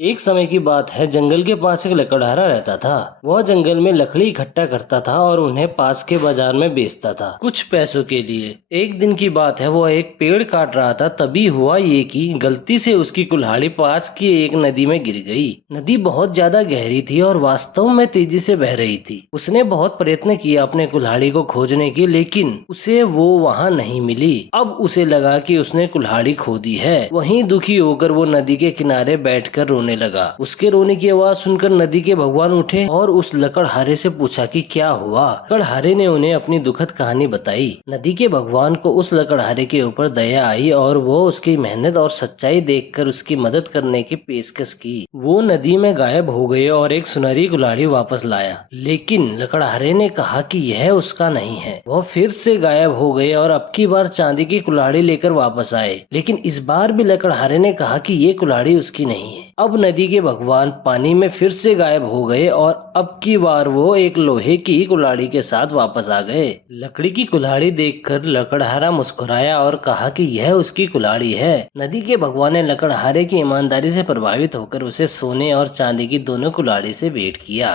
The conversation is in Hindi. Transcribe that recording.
एक समय की बात है, जंगल के पास एक लकड़हारा रहता था। वह जंगल में लकड़ी इकट्ठा करता था और उन्हें पास के बाजार में बेचता था, कुछ पैसों के लिए। एक दिन की बात है, वह एक पेड़ काट रहा था, तभी हुआ ये कि गलती से उसकी कुल्हाड़ी पास की एक नदी में गिर गई। नदी बहुत ज्यादा गहरी थी और वास्तव में तेजी से बह रही थी। उसने बहुत प्रयत्न किया अपने कुल्हाड़ी को खोजने की, लेकिन उसे वो वहाँ नहीं मिली। अब उसे लगा कि उसने कुल्हाड़ी खो दी है। वहीं दुखी होकर वो नदी के किनारे बैठकर रोने लगा। उसके रोने की आवाज सुनकर नदी के भगवान उठे और उस लकड़हारे से पूछा कि क्या हुआ। लकड़हारे ने उन्हें अपनी दुखद कहानी बताई। नदी के भगवान को उस लकड़हारे के ऊपर दया आई और वो उसकी मेहनत और सच्चाई देखकर उसकी मदद करने की पेशकश की। वो नदी में गायब हो गए और एक सुनहरी कुल्हाड़ी वापस लाया, लेकिन लकड़हारे ने कहा कि यह उसका नहीं है। वह फिर से गायब हो गए और अब की बार चांदी की कुल्हाड़ी लेकर वापस आए, लेकिन इस बार भी लकड़हारे ने कहा कि ये कुल्हाड़ी उसकी नहीं है। अब नदी के भगवान पानी में फिर से गायब हो गए और अब की बार वो एक लोहे की कुल्हाड़ी के साथ वापस आ गए। लकड़ी की कुल्हाड़ी देखकर लकड़हारा मुस्कुराया और कहा कि यह उसकी कुल्हाड़ी है। नदी के भगवान ने लकड़हारे की ईमानदारी से प्रभावित होकर उसे सोने और चांदी की दोनों कुल्हाड़ी से भेंट किया।